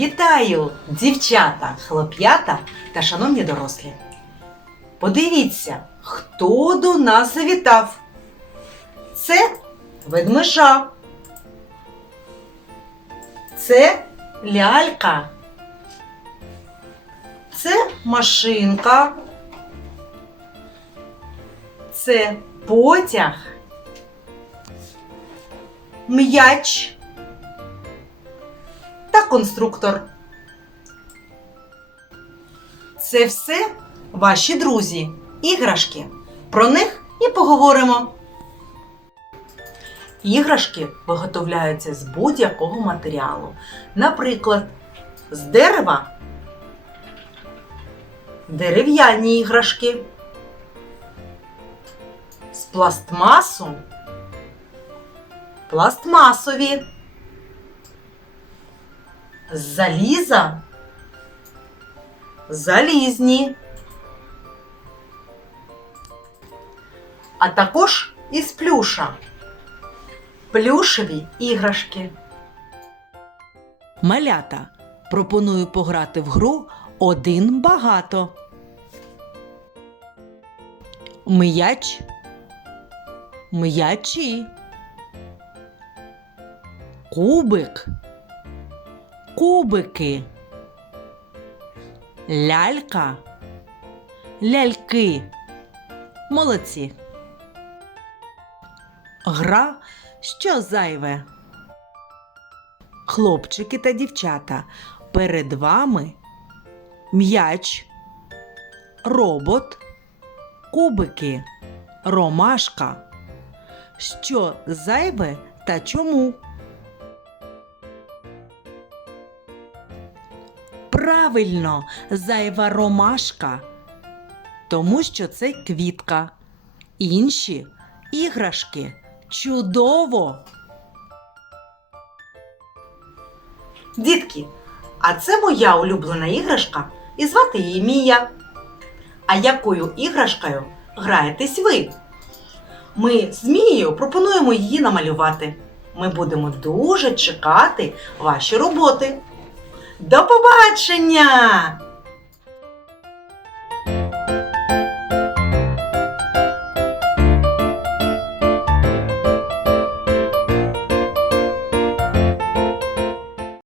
Вітаю, дівчата, хлоп'ята та шановні дорослі. Подивіться, хто до нас завітав. Це ведмежа. Це лялька. Це машинка. Це потяг. М'яч конструктор. Це все ваші друзі, іграшки. Про них і поговоримо. Іграшки виготовляються з будь-якого матеріалу. Наприклад, з дерева дерев'яні іграшки, з пластмасу пластмасові, з заліза залізні, а також із плюша плюшеві іграшки. Малята. Пропоную пограти в гру один багато. М'яч. М'ячі. Кубик. Кубики. Лялька. Ляльки. Молодці. Гра що зайве. Хлопчики та дівчата, перед вами м'яч, робот, кубики, ромашка. Що зайве та чому? Правильно, зайва ромашка, тому що це квітка. Інші іграшки чудово. Дітки, а це моя улюблена іграшка, і звати її Мія. А якою іграшкою граєтесь ви? Ми з Мією пропонуємо її намалювати. Ми будемо дуже чекати ваші роботи. До побачення!